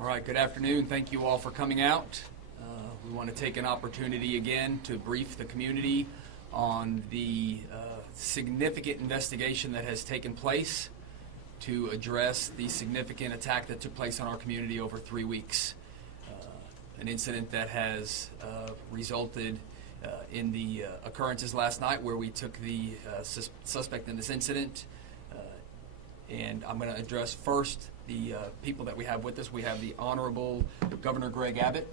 All right, good afternoon. Thank you all for coming out. We want to take an opportunity again to brief the community on the significant investigation that has taken place to address the significant attack that took place on our community over 3 weeks. An incident that has resulted in the occurrences last night where we took the suspect in this incident. And I'm going to address first the people that we have with us. We have the Honorable Governor Greg Abbott.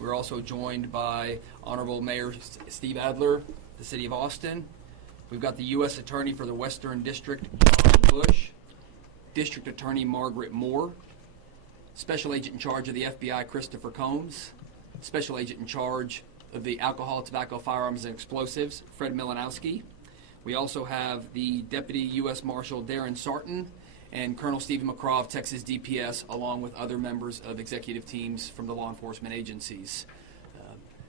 We're also joined by Honorable Mayor Steve Adler, the City of Austin. We've got the U.S. Attorney for the Western District, John Bush, District Attorney Margaret Moore, Special Agent in charge of the FBI, Christopher Combs, Special Agent in charge of the Alcohol, Tobacco, Firearms, and Explosives, Fred Lenosky. We also have the Deputy U.S. Marshal Darren Sarton and Colonel Stephen McCraw of Texas DPS, along with other members of executive teams from the law enforcement agencies.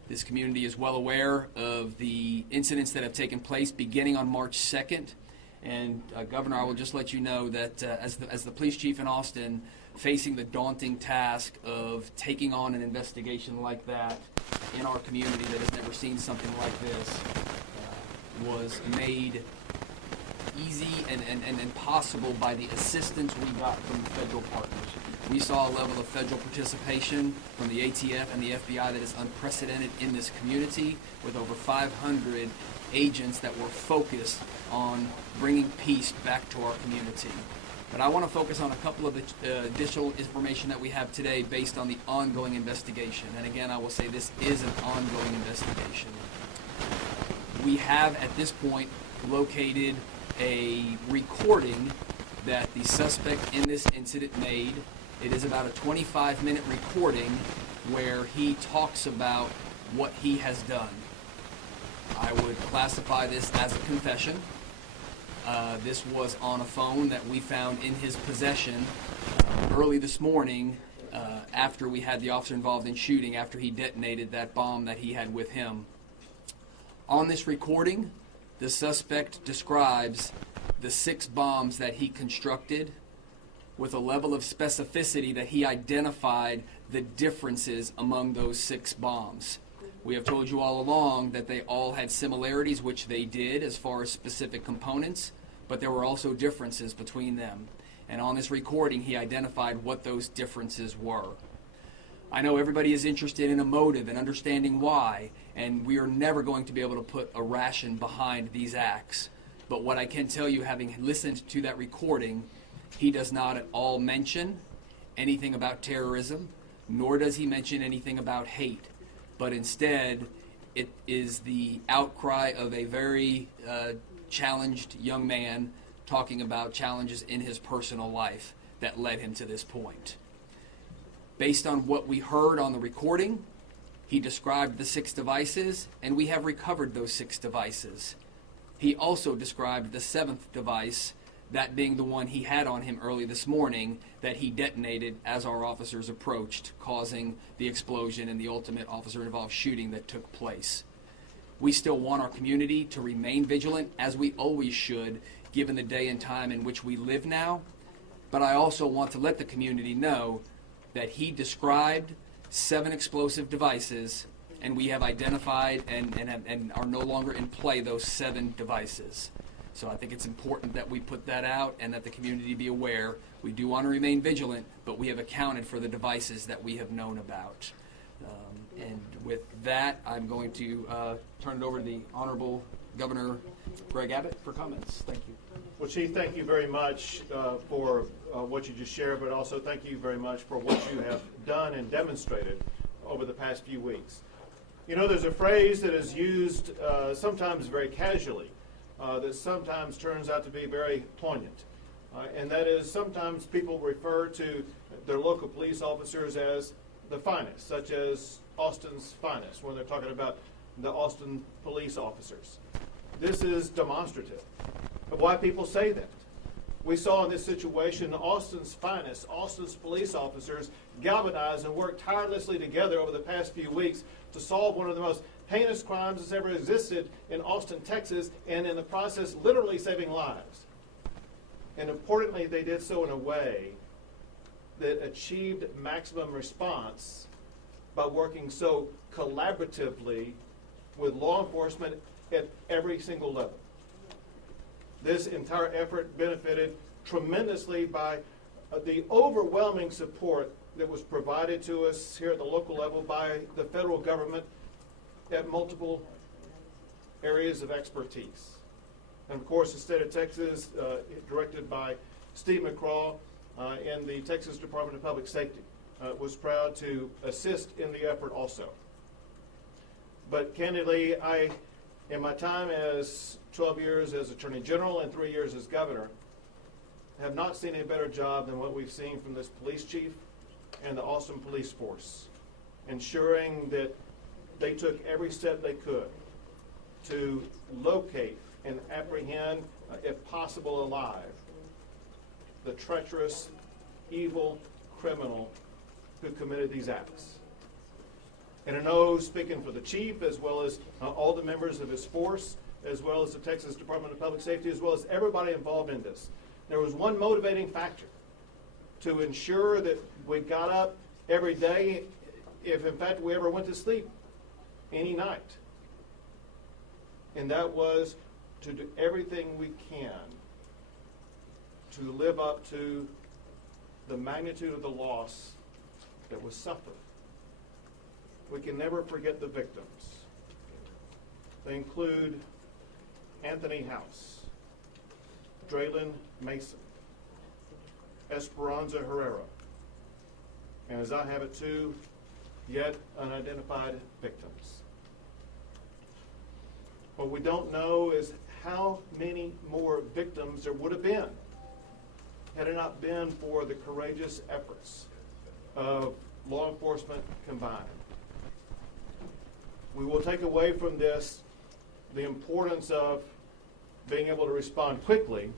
This community is well aware of the incidents that have taken place beginning on March 2nd. And Governor, I will just let you know that as the police chief in Austin, facing the daunting task of taking on an investigation like that in our community that has never seen something like this, was made easy and possible by the assistance we got from the federal partners. We saw a level of federal participation from the ATF and the FBI that is unprecedented in this community, with over 500 agents that were focused on bringing peace back to our community. But I want to focus on a couple of the additional information that we have today based on the ongoing investigation. And again, I will say this is an ongoing investigation. We have at this point located a recording that the suspect in this incident made. It is about a 25-minute recording where he talks about what he has done. I would classify this as a confession. This was on a phone that we found in his possession early this morning after we had the officer involved in shooting, after he detonated that bomb that he had with him. On this recording, the suspect describes the 6 bombs that he constructed with a level of specificity that he identified the differences among those 6 bombs. We have told you all along that they all had similarities, which they did as far as specific components, but there were also differences between them. And on this recording, he identified what those differences were. I know everybody is interested in a motive and understanding why, and we are never going to be able to put a ration behind these acts. But what I can tell you, having listened to that recording, he does not at all mention anything about terrorism, nor does he mention anything about hate. But instead, it is the outcry of a very challenged young man talking about challenges in his personal life that led him to this point. Based on what we heard on the recording, he described the 6 devices, and we have recovered those 6 devices. He also described the 7th device, that being the one he had on him early this morning, that he detonated as our officers approached, causing the explosion and the ultimate officer-involved shooting that took place. We still want our community to remain vigilant, as we always should, given the day and time in which we live now. But I also want to let the community know that he described 7 explosive devices, and we have identified and are no longer in play those 7 devices. So I think it's important that we put that out and that the community be aware. We do want to remain vigilant, but we have accounted for the devices that we have known about. And with that, I'm going to turn it over to the Honorable Governor Greg Abbott for comments. Thank you. Well, Chief, thank you very much for what you just shared, but also thank you very much for what you have done and demonstrated over the past few weeks. You know, there's a phrase that is used sometimes very casually that sometimes turns out to be very poignant. And that is, sometimes people refer to their local police officers as the finest, such as Austin's finest, when they're talking about the Austin police officers. This is demonstrative of why people say that. We saw in this situation Austin's finest, Austin's police officers galvanize and work tirelessly together over the past few weeks to solve one of the most heinous crimes that's ever existed in Austin, Texas, and in the process literally saving lives. And importantly, they did so in a way that achieved maximum response by working so collaboratively with law enforcement at every single level. This entire effort benefited tremendously by the overwhelming support that was provided to us here at the local level by the federal government at multiple areas of expertise. And of course, the state of Texas, directed by Steve McCraw and the Texas Department of Public Safety, was proud to assist in the effort also. But candidly, in my time as 12 years as Attorney General and 3 years as Governor, have not seen a better job than what we've seen from this police chief and the Austin Police Force, ensuring that they took every step they could to locate and apprehend, if possible alive, the treacherous, evil criminal who committed these acts. And I know, speaking for the chief, as well as all the members of his force, as well as the Texas Department of Public Safety, as well as everybody involved in this, there was one motivating factor to ensure that we got up every day, if in fact we ever went to sleep any night. And that was to do everything we can to live up to the magnitude of the loss that was suffered. We can never forget the victims. They include Anthony House, Draylon Mason, Esperanza Herrera, and as I have it too, yet unidentified victims. What we don't know is how many more victims there would have been had it not been for the courageous efforts of law enforcement combined. We will take away from this the importance of being able to respond quickly,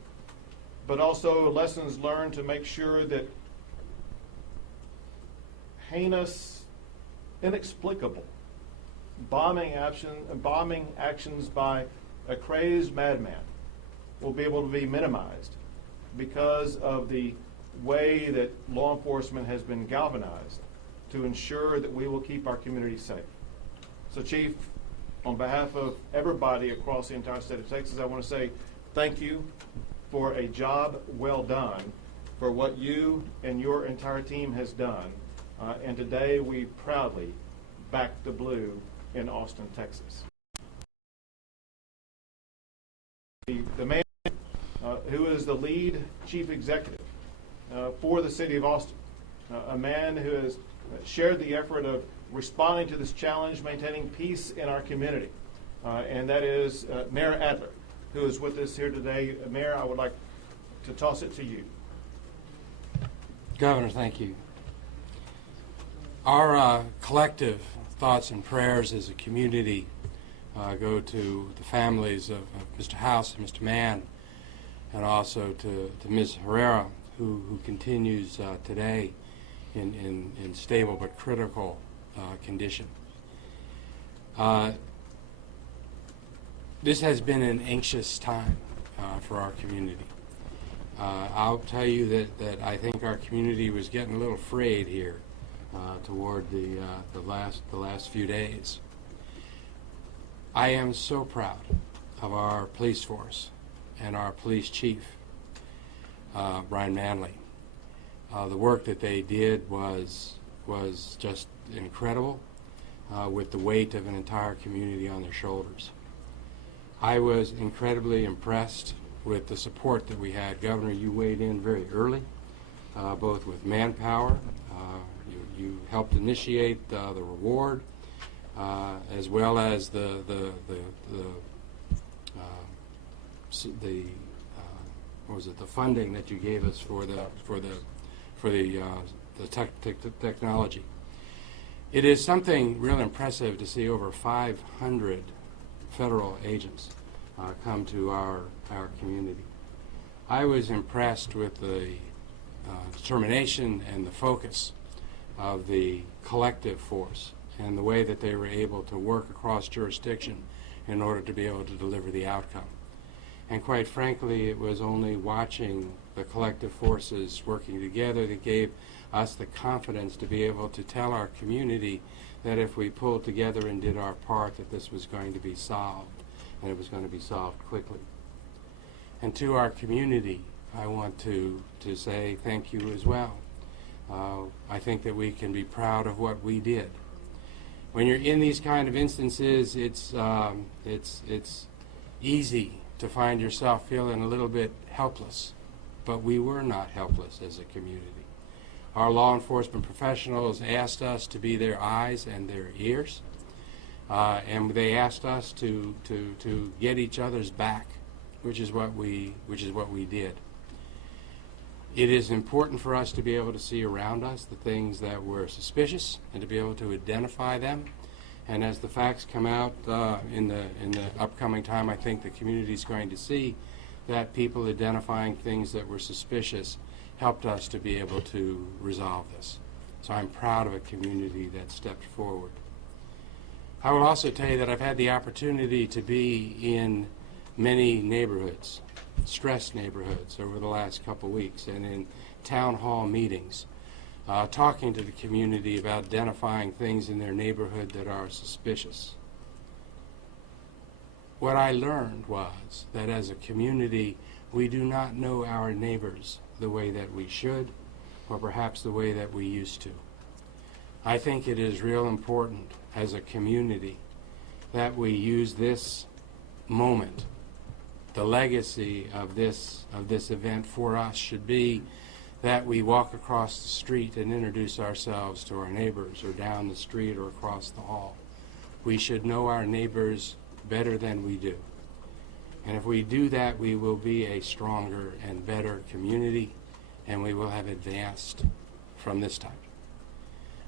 but also lessons learned to make sure that heinous, inexplicable bombing actions by a crazed madman will be able to be minimized because of the way that law enforcement has been galvanized to ensure that we will keep our community safe. So, Chief, on behalf of everybody across the entire state of Texas, I want to say thank you for a job well done, for what you and your entire team has done. And today we proudly back the blue in Austin, Texas. The man who is the lead chief executive for the city of Austin, a man who has shared the effort of responding to this challenge, maintaining peace in our community, and that is Mayor Adler, who is with us here today. Mayor, I would like to toss it to you. Governor, thank you. Our collective thoughts and prayers as a community go to the families of Mr. House and Mr. Mann, and also to Ms. Herrera, who continues today in stable but critical condition. This has been an anxious time for our community. I'll tell you that I think our community was getting a little frayed here toward the last few days. I am so proud of our police force and our police chief, Brian Manley. The work that they did was just incredible, with the weight of an entire community on their shoulders. I was incredibly impressed with the support that we had. Governor, you weighed in very early, both with manpower. You helped initiate the reward, as well as the funding that you gave us for the technology. It is something real impressive to see over 500 federal agents come to our community. I was impressed with the determination and the focus of the collective force and the way that they were able to work across jurisdiction in order to be able to deliver the outcome. And quite frankly, it was only watching the collective forces working together that gave us the confidence to be able to tell our community that if we pulled together and did our part, that this was going to be solved, and it was going to be solved quickly. And to our community, I want to say thank you as well. I think that we can be proud of what we did. When you're in these kind of instances, it's easy to find yourself feeling a little bit helpless, but we were not helpless as a community. Our law enforcement professionals asked us to be their eyes and their ears, and they asked us to get each other's back, which is what we did. It is important for us to be able to see around us the things that were suspicious and to be able to identify them. And as the facts come out in the upcoming time, I think the community is going to see that people identifying things that were suspicious helped us to be able to resolve this. So I'm proud of a community that stepped forward. I will also tell you that I've had the opportunity to be in many neighborhoods, stressed neighborhoods, over the last couple weeks, and in town hall meetings, talking to the community about identifying things in their neighborhood that are suspicious. What I learned was that as a community, we do not know our neighbors the way that we should, or perhaps the way that we used to. I think it is real important as a community that we use this moment. The legacy of this event for us should be that we walk across the street and introduce ourselves to our neighbors, or down the street or across the hall. We should know our neighbors better than we do. And if we do that, we will be a stronger and better community, and we will have advanced from this time.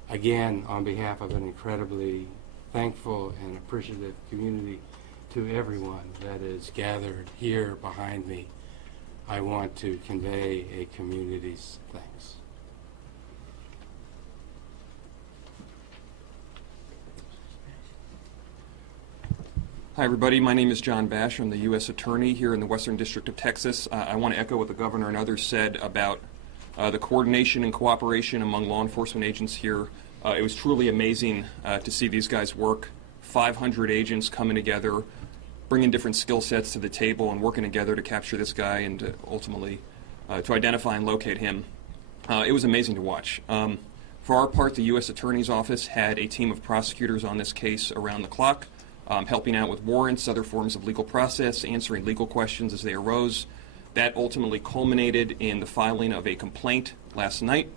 Again, on behalf of an incredibly thankful and appreciative community, to everyone that is gathered here behind me, I want to convey a community's thanks. Hi, everybody. My name is John Bash. I'm the U.S. Attorney here in the Western District of Texas. I want to echo what the Governor and others said about the coordination and cooperation among law enforcement agents here. It was truly amazing to see these guys work. 500 agents coming together, bringing different skill sets to the table and working together to capture this guy and ultimately to identify and locate him. It was amazing to watch. For our part, the U.S. Attorney's Office had a team of prosecutors on this case around the clock, helping out with warrants, other forms of legal process, answering legal questions as they arose. That ultimately culminated in the filing of a complaint last night,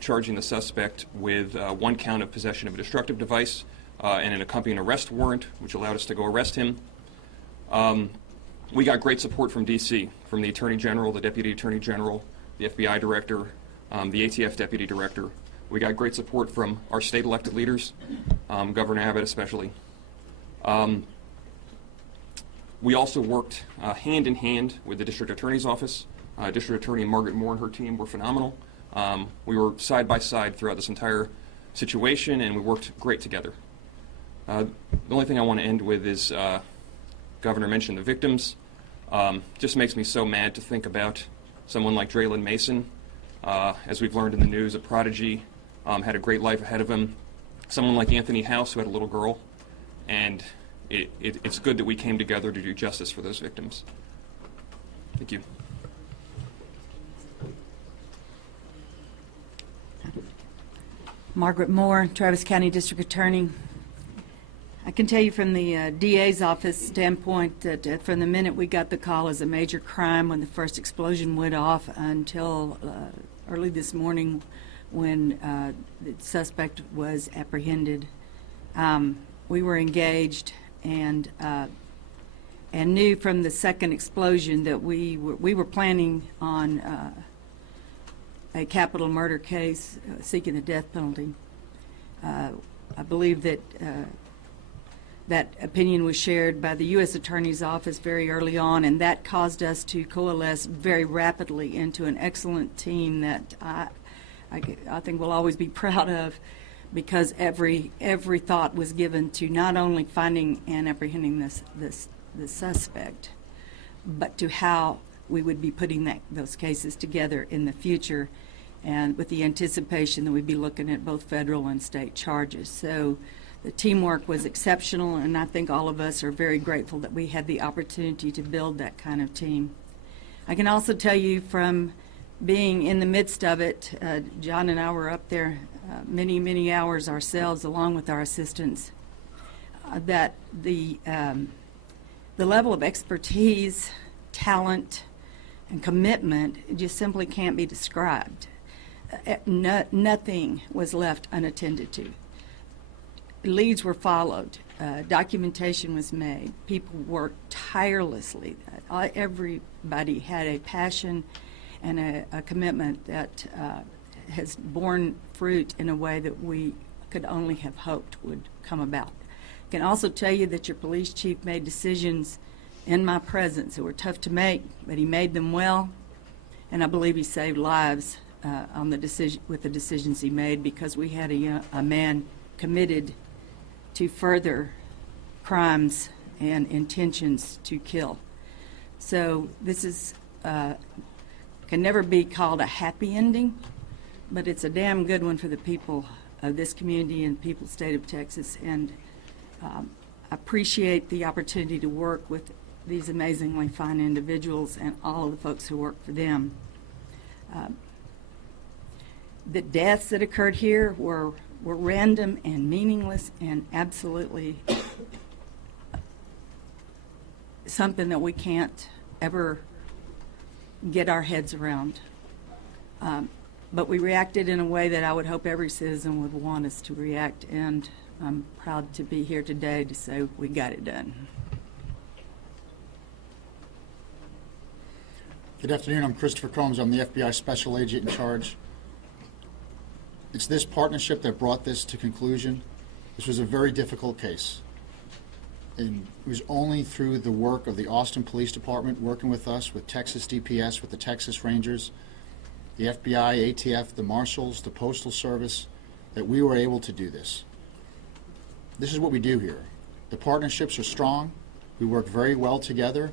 charging the suspect with 1 count of possession of a destructive device and an accompanying arrest warrant, which allowed us to go arrest him. We got great support from D.C., from the Attorney General, the Deputy Attorney General, the FBI Director, the ATF Deputy Director. We got great support from our state elected leaders, Governor Abbott especially. We also worked hand in hand with the District Attorney's Office. District Attorney Margaret Moore and her team were phenomenal. We were side by side throughout this entire situation, and we worked great together. The only thing I want to end with is Governor mentioned the victims. Just makes me so mad to think about someone like Draylen Mason. As we've learned in the news, a prodigy, had a great life ahead of him. Someone like Anthony House, who had a little girl. And it's good that we came together to do justice for those victims. Thank you. Margaret Moore, Travis County District Attorney. I can tell you from the DA's office standpoint that from the minute we got the call as a major crime when the first explosion went off until early this morning when the suspect was apprehended, we were engaged and knew from the second explosion that we were planning on a capital murder case seeking the death penalty. I believe that that opinion was shared by the U.S. Attorney's Office very early on, and that caused us to coalesce very rapidly into an excellent team that I think we'll always be proud of, because every thought was given to not only finding and apprehending this suspect, but to how we would be putting those cases together in the future, and with the anticipation that we'd be looking at both federal and state charges. So the teamwork was exceptional, and I think all of us are very grateful that we had the opportunity to build that kind of team. I can also tell you from being in the midst of it, John and I were up there many, many hours ourselves along with our assistants, that the level of expertise, talent, and commitment just simply can't be described. Nothing was left unattended to. Leads were followed. Documentation was made. People worked tirelessly. Everybody had a passion and a commitment that has borne fruit in a way that we could only have hoped would come about. I can also tell you that your police chief made decisions in my presence that were tough to make, but he made them well, and I believe he saved lives with the decisions he made, because we had a man committed to further crimes and intentions to kill. So this is can never be called a happy ending, but it's a damn good one for the people of this community and people state of Texas, and I appreciate the opportunity to work with these amazingly fine individuals and all of the folks who work for them. The deaths that occurred here were random and meaningless and absolutely something that we can't ever get our heads around. But we reacted in a way that I would hope every citizen would want us to react, and I'm proud to be here today to say we got it done. Good afternoon. I'm Christopher Combs. I'm the FBI Special Agent in charge. It's this partnership that brought this to conclusion. This was a very difficult case. And it was only through the work of the Austin Police Department working with us, with Texas DPS, with the Texas Rangers, the FBI, ATF, the Marshals, the Postal Service, that we were able to do this. This is what we do here. The partnerships are strong. We work very well together,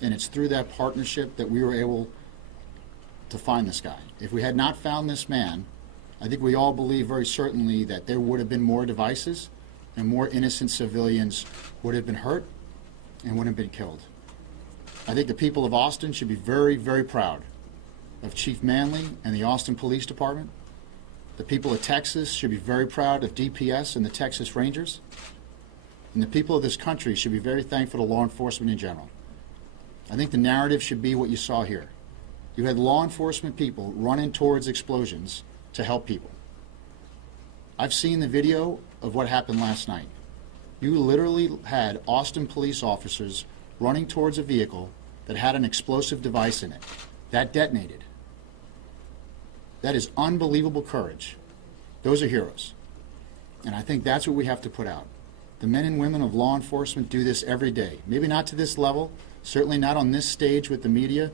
and it's through that partnership that we were able to find this guy. If we had not found this man, I think we all believe very certainly that there would have been more devices and more innocent civilians would have been hurt and would have been killed. I think the people of Austin should be very, very proud of Chief Manley and the Austin Police Department. The people of Texas should be very proud of DPS and the Texas Rangers. And the people of this country should be very thankful to law enforcement in general. I think the narrative should be what you saw here. You had law enforcement people running towards explosions to help people. I've seen the video of what happened last night. You literally had Austin police officers running towards a vehicle that had an explosive device in it. That detonated. That is unbelievable courage. Those are heroes. And I think that's what we have to put out. The men and women of law enforcement do this every day. Maybe not to this level, certainly not on this stage with the media,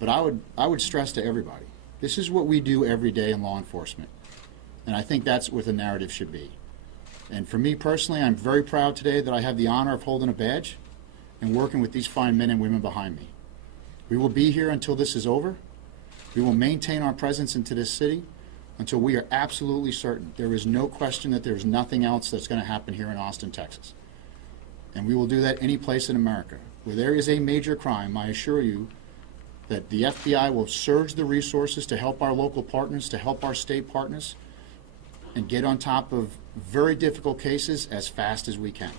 but I would stress to everybody, this is what we do every day in law enforcement. And I think that's what the narrative should be. And for me personally, I'm very proud today that I have the honor of holding a badge and working with these fine men and women behind me. We will be here until this is over. We will maintain our presence into this city until we are absolutely certain. There is no question that there is nothing else that's going to happen here in Austin, Texas. And we will do that any place in America. Where there is a major crime, I assure you that the FBI will surge the resources to help our local partners, to help our state partners, and get on top of very difficult cases as fast as we can.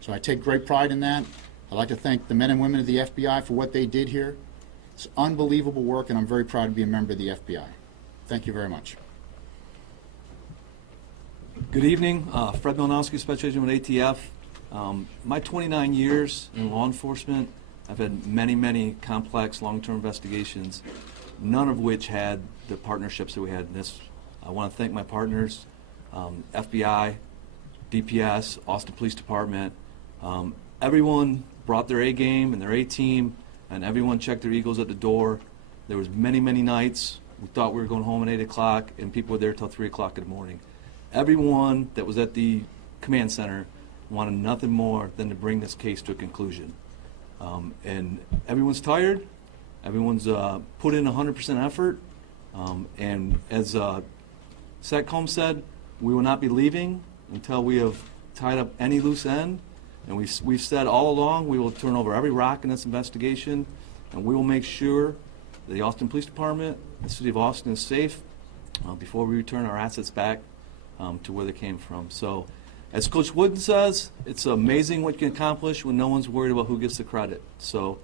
So I take great pride in that. I'd like to thank the men and women of the FBI for what they did here. It's unbelievable work, and I'm very proud to be a member of the FBI. Thank you very much. Good evening. Fred Lenosky, Special Agent with ATF. My 29 years in law enforcement, I've had many, many complex long-term investigations, none of which had the partnerships that we had in this. I want to thank my partners, FBI, DPS, Austin Police Department. Everyone brought their A game and their A team, and everyone checked their Eagles at the door. There was many, many nights we thought we were going home at 8 o'clock, and people were there till 3 o'clock in the morning. Everyone that was at the command center wanted nothing more than to bring this case to a conclusion. And everyone's tired, Everyone's put in 100% effort, and as Setcom said, we will not be leaving until we have tied up any loose end. And we've said all along we will turn over every rock in this investigation, and we will make sure the Austin Police Department, the City of Austin is safe before we return our assets back to where they came from. So, as Coach Wooden says, it's amazing what you can accomplish when no one's worried about who gets the credit. So,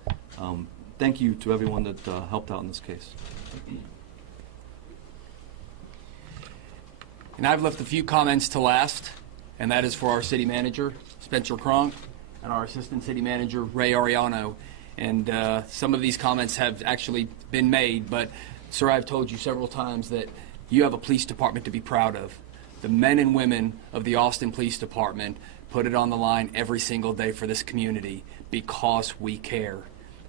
thank you to everyone that helped out in this case. And I've left a few comments to last, and that is for our city manager, Spencer Cronk, and our assistant city manager, Ray Ariano. And some of these comments have actually been made, but sir, I've told you several times that you have a police department to be proud of. The men and women of the Austin Police Department put it on the line every single day for this community because we care.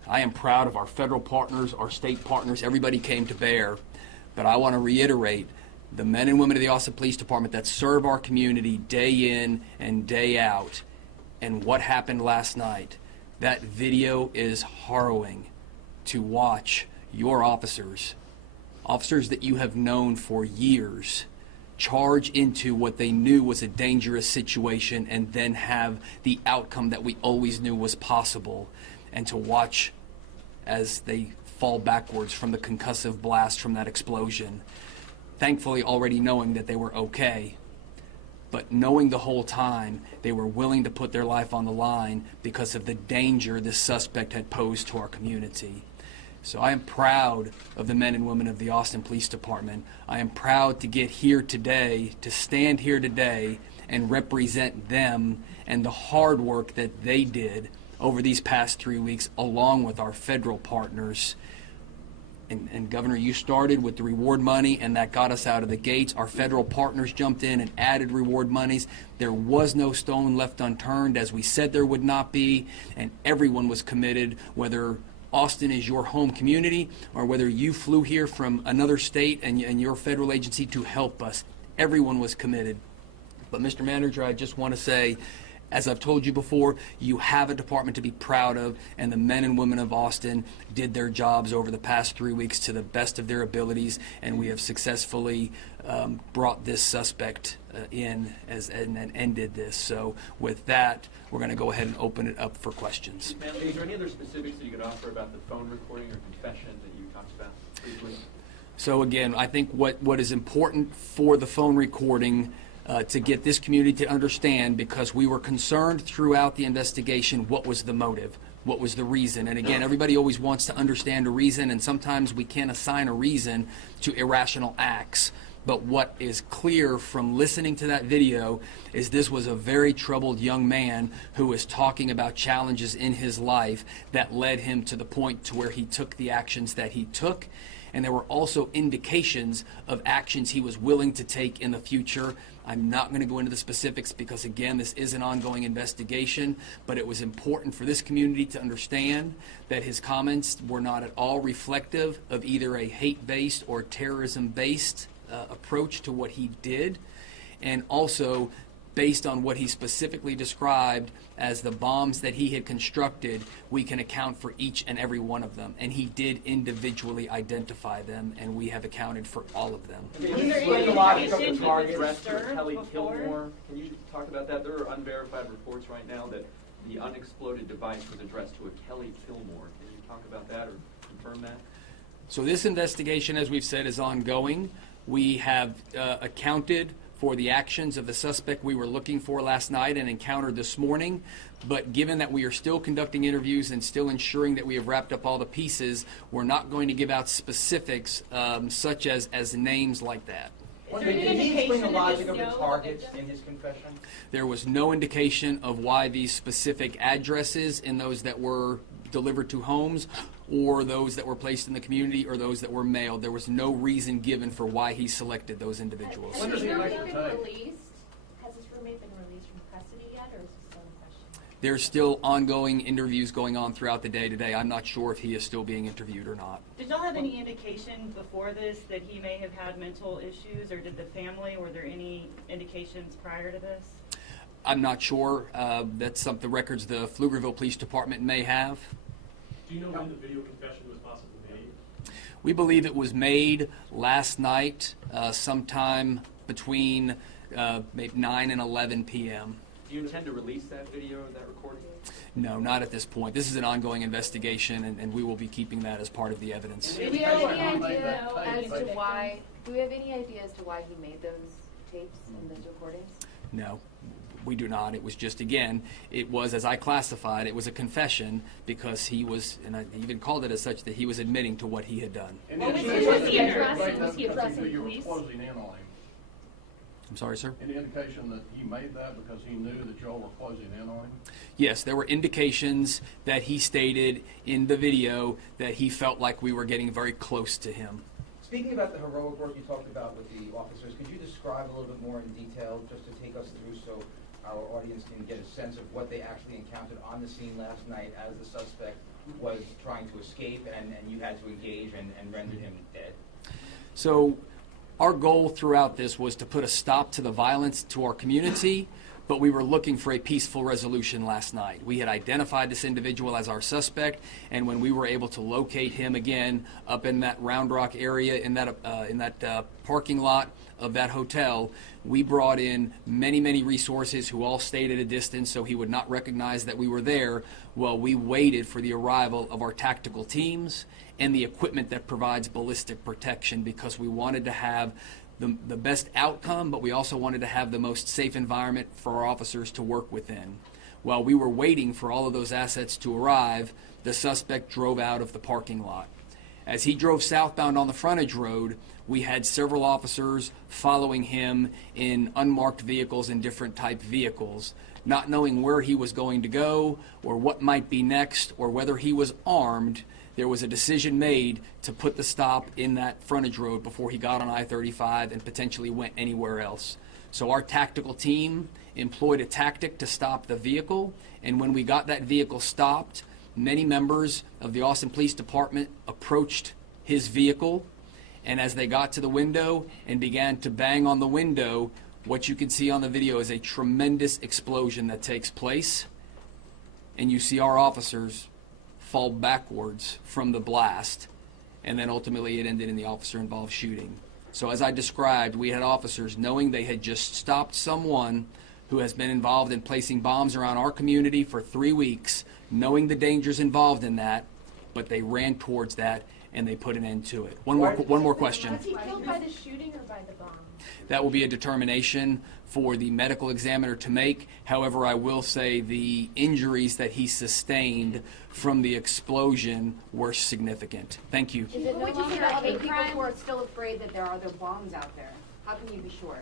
I am proud of our federal partners, our state partners, everybody came to bear. But I want to reiterate, the men and women of the Austin Police Department that serve our community day in and day out, and what happened last night, that video is harrowing to watch your officers that you have known for years, charge into what they knew was a dangerous situation and then have the outcome that we always knew was possible, and to watch as they fall backwards from the concussive blast from that explosion. Thankfully already knowing that they were okay, but knowing the whole time they were willing to put their life on the line because of the danger this suspect had posed to our community. So I am proud of the men and women of the Austin Police Department. I am proud to get here today, to stand here today and represent them and the hard work that they did over these past 3 weeks along with our federal partners. And Governor, you started with the reward money, and that got us out of the gates. Our federal partners jumped in and added reward monies. There was no stone left unturned, as we said there would not be, and everyone was committed, whether Austin is your home community or whether you flew here from another state and your federal agency to help us. Everyone was committed. But Mr. Manager, I just want to say, as I've told you before, you have a department to be proud of, and the men and women of Austin did their jobs over the past 3 weeks to the best of their abilities, and we have successfully brought this suspect in and ended this. So with that, we're going to go ahead and open it up for questions. Manley, is there any other specifics that you could offer about the phone recording or confession that you talked about briefly? So again, I think what is important for the phone recording to get this community to understand, because we were concerned throughout the investigation, what was the motive, what was the reason. And again, everybody always wants to understand a reason, and sometimes we can't assign a reason to irrational acts. But what is clear from listening to that video is this was a very troubled young man who was talking about challenges in his life that led him to the point to where he took the actions that he took. And there were also indications of actions he was willing to take in the future. I'm not going to go into the specifics because, again, this is an ongoing investigation, but it was important for this community to understand that his comments were not at all reflective of either a hate-based or terrorism-based approach to what he did, and also based on what he specifically described as the bombs that he had constructed, we can account for each and every one of them. And he did individually identify them, and we have accounted for all of them. Can you explain a lot of the targets for Kelly Kilmore? Can you talk about that? There are unverified reports right now that the unexploded device was addressed to a Kelly Kilmore. Can you talk about that or confirm that? So this investigation, as we've said, is ongoing. We have accounted for the actions of the suspect we were looking for last night and encountered this morning. But given that we are still conducting interviews and still ensuring that we have wrapped up all the pieces, we're not going to give out specifics such as names like that. Did he explain the logic of the targets in his confession? There was no indication of why these specific addresses in those that were delivered to homes or those that were placed in the community or those that were mailed. There was no reason given for why he selected those individuals. When does he like to take? Has his roommate been released from custody yet, or is it still in question? There's still ongoing interviews going on throughout the day today. I'm not sure if he is still being interviewed or not. Did y'all have any indication before this that he may have had mental issues, or did the family, were there any indications prior to this? I'm not sure. That's some of the records the Pflugerville Police Department may have. Do you know when the video confession was possibly We believe it was made last night, sometime between maybe 9 and 11 p.m. Do you intend to release that video or that recording? No, not at this point. This is an ongoing investigation, and we will be keeping that as part of the evidence. Do we have any idea as to why? Do we have any idea as to why he made those tapes and those recordings? No, we do not. It was just, again, it was, as I classified, it was a confession because he was, and I even called it as such, that he was admitting to what he had done. What was he addressing? Was he addressing police? Closing in on him. I'm sorry, sir? Any indication that he made that because he knew that y'all were closing in on him? Yes, there were indications that he stated in the video that he felt like we were getting very close to him. Speaking about the heroic work you talked about with the officers, could you describe a little bit more in detail, just to take us through so our audience can get a sense of what they actually encountered on the scene last night as the suspect was trying to escape and you had to engage and render him dead? So our goal throughout this was to put a stop to the violence to our community, but we were looking for a peaceful resolution last night. We had identified this individual as our suspect, and when we were able to locate him again up in that Round Rock area, in that parking lot of that hotel, we brought in many resources who all stayed at a distance so he would not recognize that we were there while we waited for the arrival of our tactical teams and the equipment that provides ballistic protection, because we wanted to have the best outcome, but we also wanted to have the most safe environment for our officers to work within. While we were waiting for all of those assets to arrive, the suspect drove out of the parking lot. As he drove southbound on the frontage road, we had several officers following him in unmarked vehicles and different type vehicles, not knowing where he was going to go or what might be next or whether he was armed. There was a decision made to put the stop in that frontage road before he got on I-35 and potentially went anywhere else. So our tactical team employed a tactic to stop the vehicle, and when we got that vehicle stopped, many members of the Austin Police Department approached his vehicle, and as they got to the window and began to bang on the window, what you can see on the video is a tremendous explosion that takes place, and you see our officers fall backwards from the blast, and then ultimately it ended in the officer-involved shooting. So as I described, we had officers knowing they had just stopped someone who has been involved in placing bombs around our community for 3 weeks, knowing the dangers involved in that, but they ran towards that and they put an end to it. One more question. Was he killed by the shooting or by the bomb? That will be a determination for the medical examiner to make. However, I will say the injuries that he sustained from the explosion were significant. Thank you. Is it no longer a hate crime? People who are still afraid that there are other bombs out there? How can you be sure?